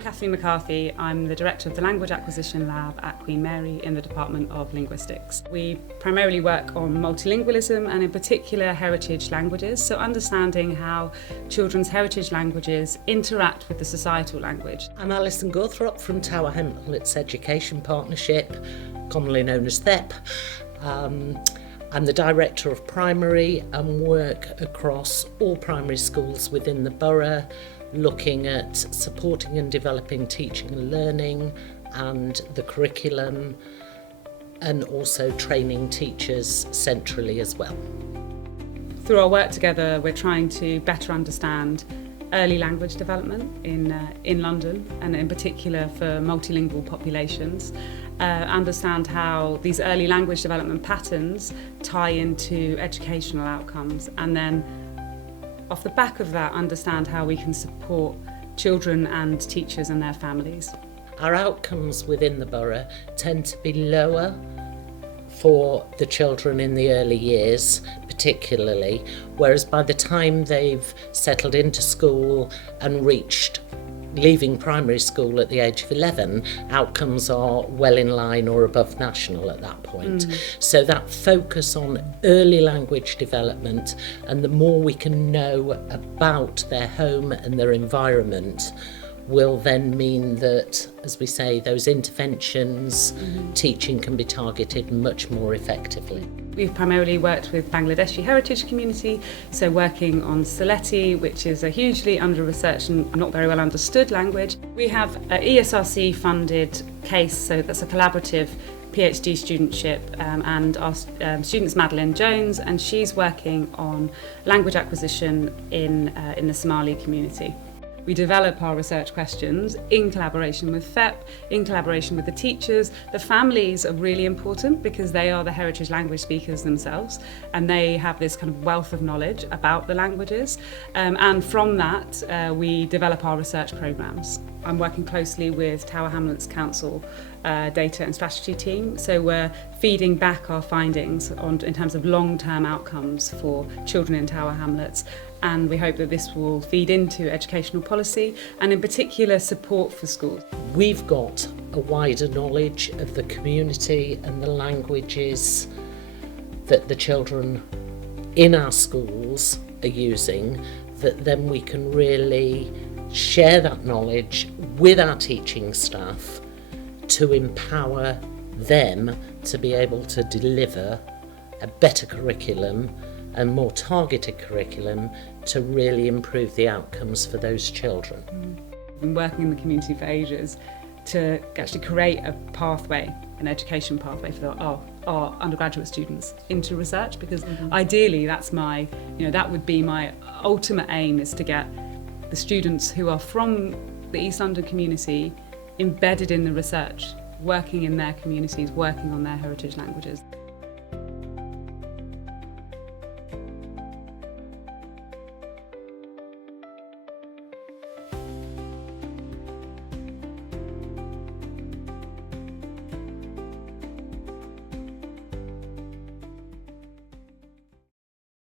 I'm Kathleen McCarthy. I'm the Director of the Language Acquisition Lab at Queen Mary in the Department of Linguistics. We primarily work on multilingualism and in particular heritage languages, so understanding how children's heritage languages interact with the societal language. I'm Alison Gawthrop from Tower Hamlets Education Partnership, commonly known as THEP. I'm the Director of Primary and work across all primary schools within the borough, looking at supporting and developing teaching and learning and the curriculum, and also training teachers centrally as well. Through our work together, we're trying to better understand early language development in London, and in particular for multilingual populations. Understand how these early language development patterns tie into educational outcomes, and then off the back of that, understand how we can support children and teachers and their families. Our outcomes within the borough tend to be lower for the children in the early years, particularly, whereas by the time they've settled into school and reached leaving primary school at the age of 11, outcomes are well in line or above national at that point. So that focus on early language development, and the more we can know about their home and their environment, will then mean that, as we say, those interventions, teaching can be targeted much more effectively. We've primarily worked with Bangladeshi heritage community, so working on Sylheti, which is a hugely under-researched and not very well understood language. We have an ESRC funded case, so that's a collaborative PhD studentship, and our student's Madeline Jones, and she's working on language acquisition in the Somali community. We develop our research questions in collaboration with FEP, in collaboration with the teachers. The families are really important because they are the heritage language speakers themselves, and they have this kind of wealth of knowledge about the languages. And from that, we develop our research programmes. I'm working closely with Tower Hamlets Council data and strategy team, so we're feeding back our findings in terms of long-term outcomes for children in Tower Hamlets, and we hope that this will feed into educational policy and in particular support for schools. We've got a wider knowledge of the community and the languages that the children in our schools are using, that then we can really share that knowledge with our teaching staff to empower them to be able to deliver a better curriculum and more targeted curriculum to really improve the outcomes for those children. I've been working in the community for ages to actually create a pathway, an education pathway for our undergraduate students into research, because ideally that would be my ultimate aim, is to get the students who are from the East London community embedded in the research, working in their communities, working on their heritage languages.